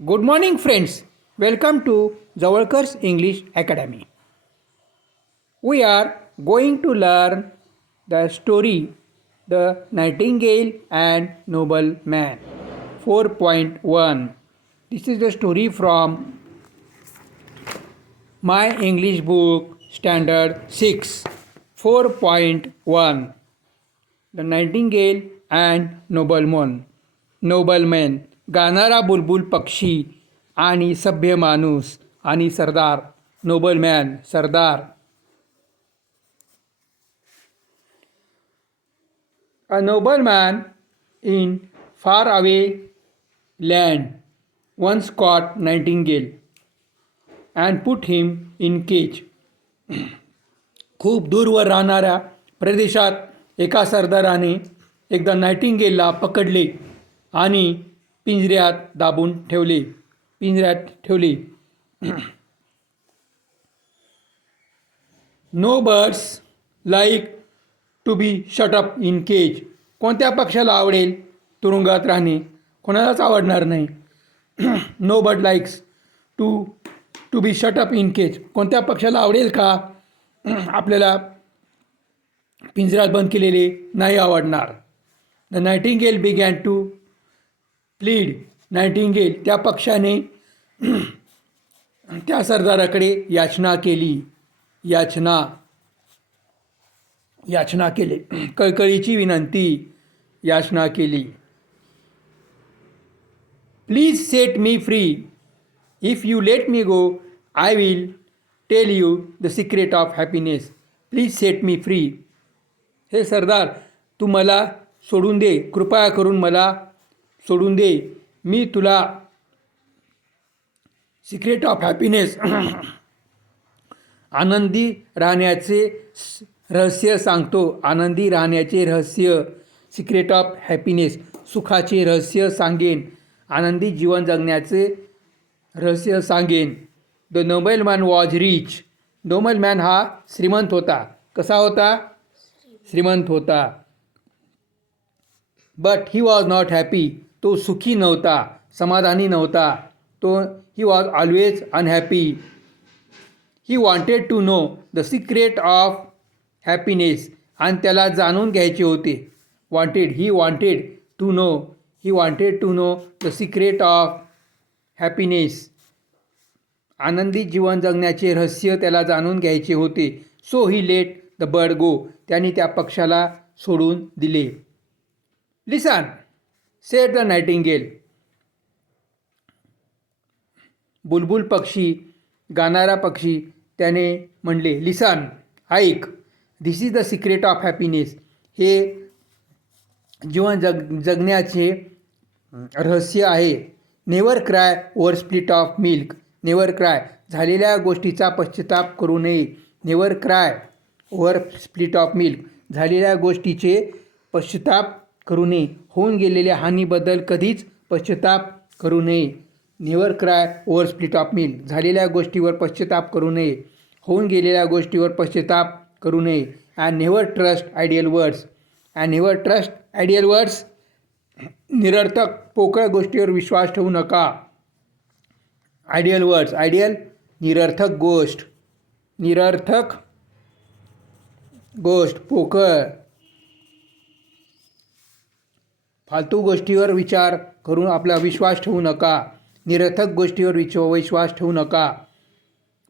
Good morning, friends. Welcome to Zawalkar's English Academy. We are going to learn the story The Nightingale and Nobleman 4.1. This is the story from my English book Standard 6 4.1. The Nightingale and Nobleman गाणारा बुलबुल पक्षी आणि सभ्य माणूस आणि सरदार nobleman Sardar. A nobleman in far away land once caught Nightingale and put him in cage. खूप दूरवर राहणाऱ्या प्रदेशात एका सरदाराने एकदा नायटिंगेलला पकडले आणि पिंजऱ्यात दाबून ठेवले. No birds like to be shut up in cage. कोणत्या पक्षाला आवडेल तुरुंगात राहणे? कोणालाच आवडणार नाही. No bird likes to be shut up in cage. कोणत्या पक्षाला आवडेल का आपल्याला पिंजऱ्यात बंद केलेले? नाही आवडणार. The nightingale began to plead. Nightingale त्या पक्षाने त्या सरदाराकडे याचना केली. याचना केली, कळकळीची विनंती, याचना केली. Please set me free. If you let me go I will tell you the secret of happiness. Please set me free. हे सरदार, तू मला सोडून दे, कृपया करून मला सोडून दे. मी तुला सिक्रेट ऑफ हॅपीनेस आनंदी राहण्याचे रहस्य सांगतो. आनंदी राहण्याचे रहस्य, सिक्रेट ऑफ हॅपीनेस, सुखाचे रहस्य सांगेन. आनंदी जीवन जगण्याचे रहस्य सांगेन. The nobleman was rich. Nobleman हा श्रीमंत होता. कसा होता? श्रीमंत होता. But he was not happy. तो सुखी नव्हता, समाधानी नव्हता. He was always unhappy. He wanted to know the secret of happiness. आणि त्याला जाणून घ्यायचे होते. He wanted to know the secret of happiness. आनंदी जीवन जगण्याचे रहस्य त्याला जाणून घ्यायचे होते. So he let the bird go. त्यांनी त्या पक्षाला सोडून दिले. लिसन, सेड द नायटिंगेल. बुलबुल पक्षी, गाणारा पक्षी, त्याने म्हणले. लिसन, ऐक. This is the secret of happiness. हे जीवन जगण्याचे रहस्य आहे. Never cry over split of milk. Never cry, झालेल्या गोष्टीचा पश्चाताप करू नये. Never cry over split of milk, झालेल्या गोष्टीचे पश्चाताप करू नये. होऊन गेलेल्या हानीबद्दल कधीच पश्चाताप करू नये. Never cry over split of milk, झालेल्या गोष्टीवर पश्चाताप करू नये. होऊन गेलेल्या गोष्टीवर पश्चाताप करू नये. And never trust ideal words. निरर्थक पोकळ गोष्टीवर विश्वास ठेवू नका. आयडियल वर्ड्स, निरर्थक गोष्ट, पोकळ फालतू गोष्टीवर विचार करून आपला विश्वास ठेवू नका. निरर्थक गोष्टीवर विश्वास ठेवू नका.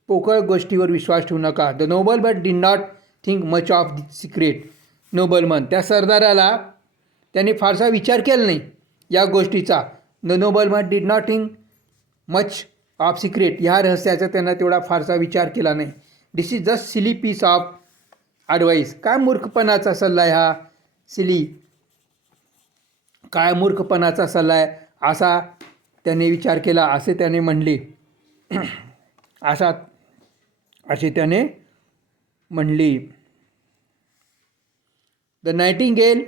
पोकळ गोष्टीवर विश्वास ठेवू नका. The nobleman did not think much of the secret. Nobleman, त्या सरदाराला त्याने फारसा विचार केला नाही या गोष्टीचा. The nobleman did not think much of secret. ह्या रहस्याचा त्यांना तेवढा फारसा विचार केला नाही. This is just silly piece of advice. काय मूर्खपणाचा सल्ला आहे हा. सिली, काय मूर्खपणाचा सल्ला आहे असा त्याने विचार केला, असे त्याने म्हणले. असे त्याने म्हणले. The nightingale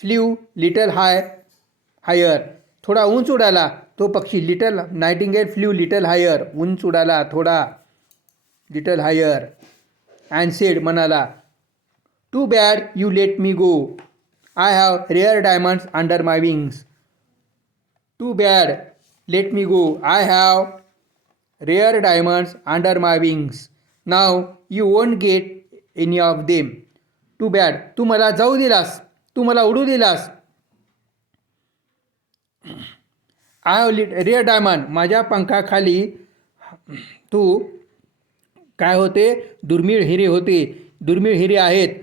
flew little higher. थोडा उंच उडाला तो पक्षी. नायटिंगेल फ्ल्यू लिटल हायर, उंच उडाला थोडा, लिटल हायर. अँड सेड, म्हणाला. Too bad you let me go. I have rare diamonds under my wings. Too bad, let me go. I have rare diamonds under my wings. Now you won't get any of them. Too bad. तू मला जाऊ दिलास, तू मला उडू दिलास. I have rare diamond. माझ्या पंखाखाली तू काय होते, दुर्मिळ हिरे होते, दुर्मिळ हिरे आहेत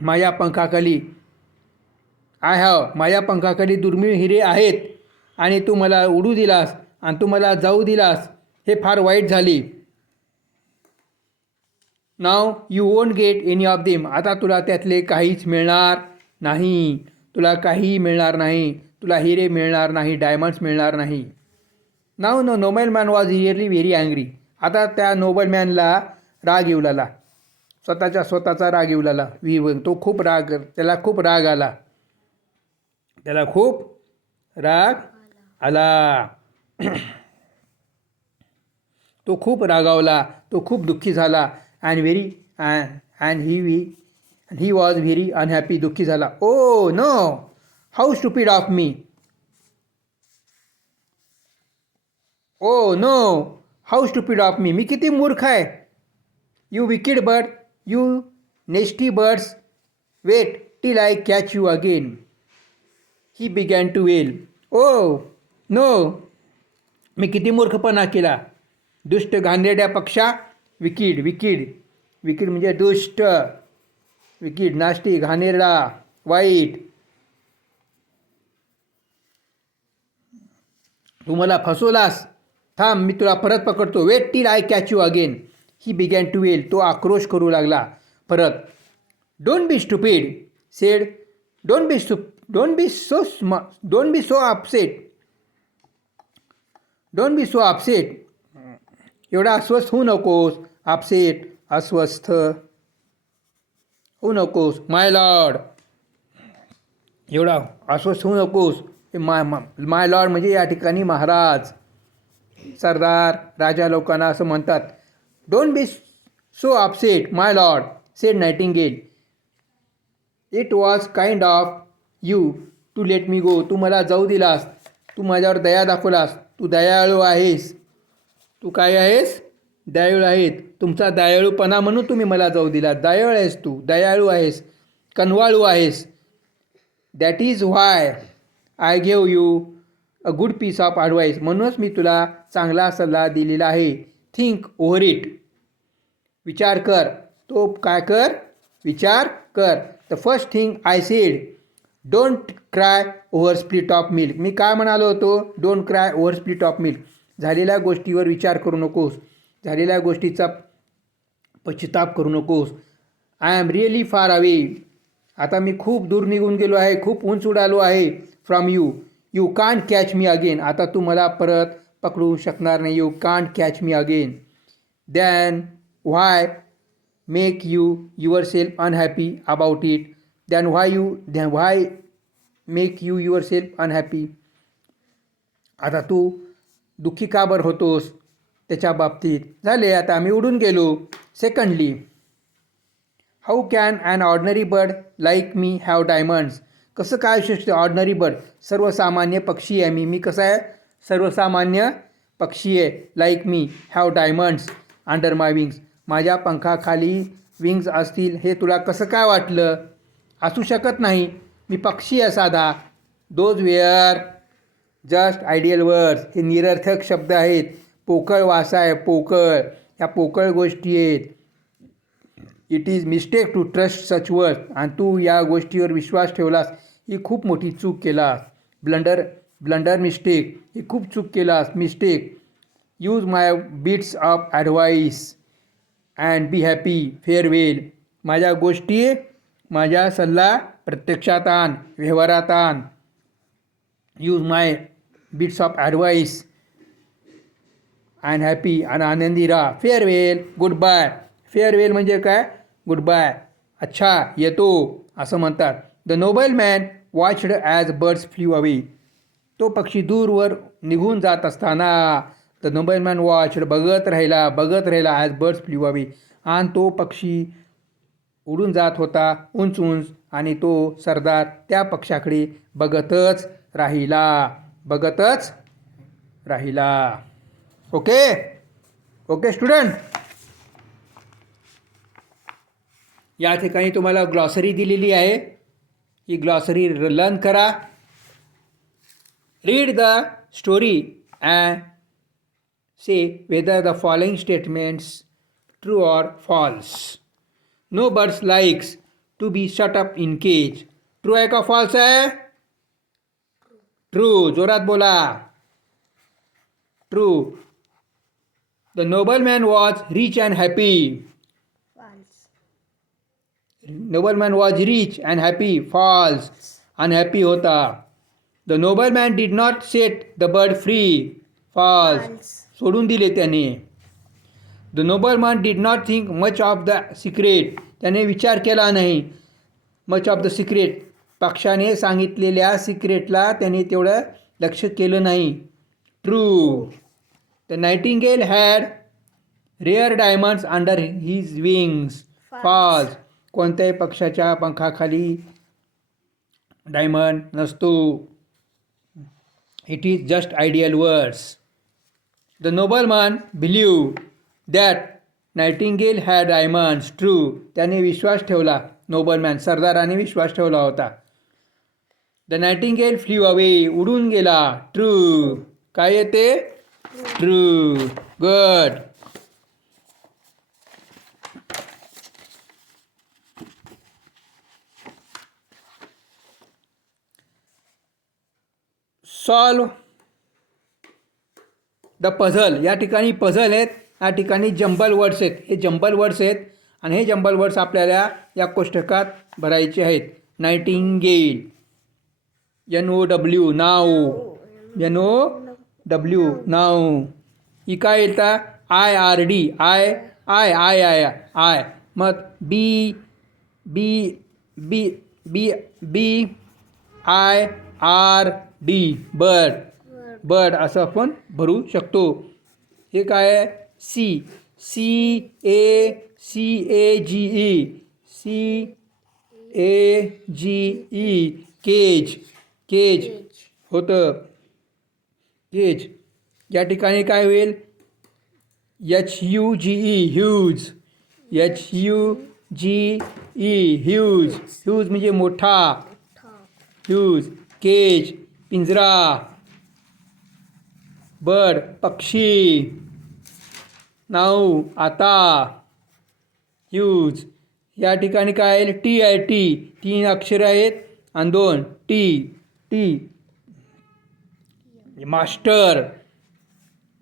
माझ्या पंखाखाली. आय हॅव, माझ्या पंखाखाली दुर्मिळ हिरे आहेत आणि तू मला उडू दिलास आणि तू मला जाऊ दिलास. हे फार वाईट झाले. Now you won't get any of them. आता तुला त्यातले काहीच मिळणार नाही, तुला काहीही मिळणार नाही, तुला हिरे मिळणार नाही, डायमंड्स मिळणार नाही. नाव nobleman was really very angry. आता त्या नोबलमॅनला राग येऊ लागला, स्वतःचा राग येऊ लागला. तो खूप राग, त्याला खूप राग आला, त्याला खूप राग आला. तो खूप रागावला, तो खूप दुःखी झाला. And he was very unhappy. दुःखी झाला. Oh no, how stupid of me. Oh no, how stupid of me. मी किती मूर्ख आहे. You wicked bird, you nasty birds, wait till I catch you again. He began to wail. Oh no, मी किती मूर्खपणा केला. दुष्ट घाणेरड्या पक्षा. विकीड, विकीड, विकीड म्हणजे दुष्ट. विकीड, नास्टी, घाणेरडा, वाईट. तू मला फसवलास. थांब, मी तुला परत पकडतो. Wait till I catch you again. He began to wail. तो आक्रोश करू लागला परत. Don't be stupid said. Don't be so upset. Don't be so upset. एवढा अस्वस्थ होऊ नकोस. अपसेट, अस्वस्थ होऊ नकोस. माय लॉर्ड, एवढा अस्वस्थ होऊ नकोस. माय लॉर्ड म्हणजे या ठिकाणी महाराज, सरदार, राजा लोकांना असं म्हणतात. Don't be so upset my lord said nightingale. It was kind of you to let me go. तू मला जाऊ दिलास, तू माझ्यावर दया दाखवलास. तू दयाळू आहेस. तू काय आहेस? दयाळू आहेत. तुमचा दयाळूपणा म्हणून तुम्ही मला जाऊ दिला. दयाळू आहेस तू, दयाळू आहेस, कनवाळू आहेस. That is why I gave you a good piece of advice. म्हणूनच मी तुला चांगला सल्ला दिलेला आहे. Think over it. विचार कर. तो काय कर? विचार कर. The first thing I said, don't cry over split of milk. मी काय म्हणालो होतो? Don't cry over split of milk. झालेल्या गोष्टीवर विचार करू नकोस, झालेल्या गोष्टीचा पश्चाताप करू नकोस. I am really far away. आता मी खूप दूर निघून गेलो आहे, खूप उंच उडालो आहे from you. You can't catch me again. आता तू मला परत पकडू शकणार नाही. You can't catch me again. Then why make you yourself unhappy about it. Then why make you yourself unhappy. आता तू दुःखी का बरं होतोस त्याच्या बाबतीत? झाले, आता आम्ही उडून गेलो. Secondly, how can an ordinary bird like me have diamonds. कसं काय शक्य? ऑर्डनरी बर्ड, सर्वसामान्य पक्षी आहे मी. मी कसं आहे? सर्वसामान्य पक्षी आहे. Like me have diamonds under my wings. माझ्या पंखाखाली विंग्स असतील हे तुला कसं काय वाटलं? असू शकत नाही. मी पक्षी आहे साधा. Those were just ideal words. हे निरर्थक शब्द आहेत. पोकळ वासा आहे, पोकळ. ह्या पोकळ गोष्टी आहेत. It is mistake to trust such words. आणि तू या गोष्टीवर विश्वास ठेवलास, ही खूप मोठी चूक केलास. Blunder mistake. ही खूप चूक केलास, mistake. Use my bits of advice and be happy. Farewell. माझ्या गोष्टी, माझा सल्ला प्रत्यक्षात आण, व्यवहारात आण. Use my bits of advice and happy. आणि आनंदी राहा. Farewell, good bye. फेअरवेल म्हणजे काय? Good bye. अच्छा, येतो असं म्हणतात. The nobleman watched as birds flew away. तो पक्षी दूरवर निघून जात असताना द नोबलमॅन वॉच्ड, बघत राहिला ॲज बर्ड्स फ्ल्यू अवे. आणि तो पक्षी उडून जात होता उंच उंच, आणि तो सरदार त्या पक्षाकडे बघतच राहिला. बघतच राहिला. ओके ओके स्टुडंट, या ठिकाणी तुम्हाला ग्लॉसरी दिलेली आहे. ही ग्लॉसरी लर्न करा. Read the story and say whether the following statements true or false. No birds likes to be shut up in cage. True आहे का फॉल्स आहे? ट्रू. जोरात बोला. True. The nobleman was rich and happy. Nobleman was rich and happy. False. Unhappy होता. The nobleman did not set the bird free. False. सोडून दिले त्याने. The nobleman did not think much of the secret. त्याने विचार केला नाही. Much of the secret. पक्षाने सांगितलेल्या सिक्रेटला त्याने तेवढं लक्ष केलं नाही. True. The nightingale had rare diamonds under his wings. False. कोणत्याही पक्षाच्या पंखाखाली डायमंड नसतो. It is just ideal words. The nobleman believe that nightingale had diamonds. True. त्याने विश्वास ठेवला. नोबलमॅन सरदाराने विश्वास ठेवला होता. The nightingale flew away. उडून गेला. ट्रू. काय येते? True. Good. Solve the puzzle. या ठिकाणी पझल आहेत. या ठिकाणी जंबल वर्ड्स आहेत. हे जंबल वर्ड्स आहेत आणि हे जंबल वर्ड्स आपल्याला या कोष्टकात भरायचे आहेत. नाइटिंगेल. NOW नाव. NOW नाव. ही काय येतं? IRD. I I I I I. मग B B B B B I R D. Bird. Bird असं आपण भरू शकतो. हे काय आहे? CAGE. केज. केज होतं. केज. या ठिकाणी काय होईल? HUGE. Huge. HUGE. Huge. Huge म्हणजे मोठा. ह्यूज. केज पिंजरा. बर्ड पक्षी. नाऊ आता. ह्यूज. या ठिकाणी काय आहे? टी आहे. टी. 3 अक्षर आहेत आणि 2 T. T. Master.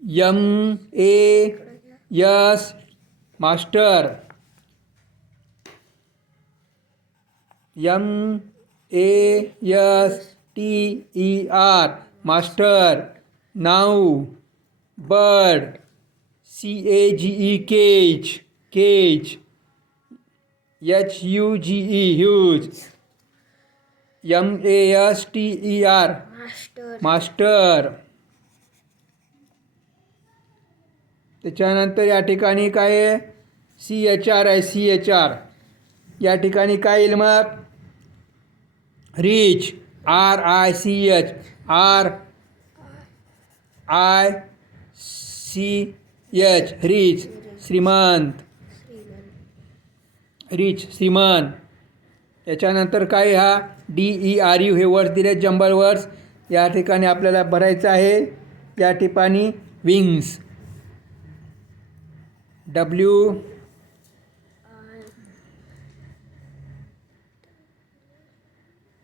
MAS. Master. MASTER. Master. Now. Bird. CAGE. Cage. Cage. HUGE. Huge. MASTER. Master. त्याच्यानंतर या ठिकाणी काय आहे? CHR आहे. CHR. या ठिकाणी काय येईल मग? रिच. RICH. RICH. रिच. श्रीमंत. रिच श्रीमंत. त्याच्यानंतर काय? हा DERU. हे वर्ड्स दिले जंबल वर्ड्स. या ठिकाणी आपल्याला भरायचं आहे. या ठिकाणी विंग्स. W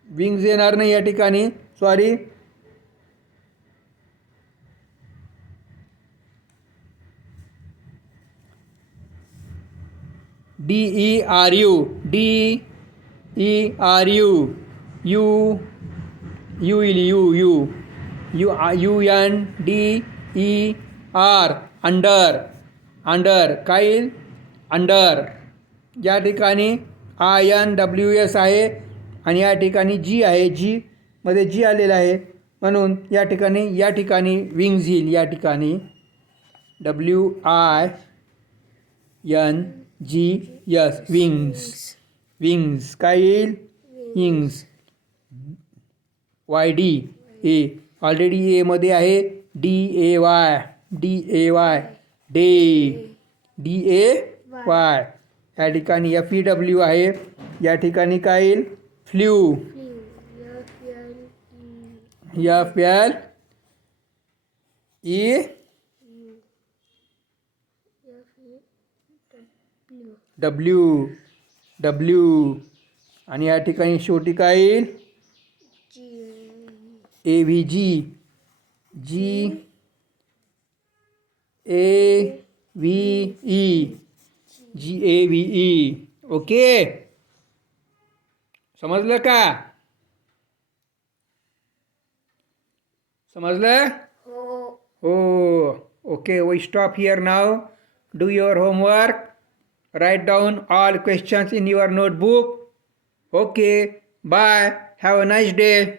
विंग्स येणार नाही या ठिकाणी. Sorry. DERU. DERU. UNDER. Under. Under. काय येईल? अंडर. या ठिकाणी INWS आहे आणि या ठिकाणी G आहे. G मध्ये G आलेला आहे म्हणून या ठिकाणी विंग्स येईल. या ठिकाणी WINGS. विंग्स. विंग्स. काय येईल? विंग्स. YDA. ऑलरेडी एमध्ये आहे DAY, DAY, डे, DAY. या ठिकाणी FEW आहे. या ठिकाणी काय येईल? Flew, FLEW. आणि या ठिकाणी शेवटी काय येईल? AVG, GAVE. ओके, समजलं का? समजलं? हो. Okay, we stop here now. Do your homework. Write down all questions in your notebook. Okay, bye. Have a nice day.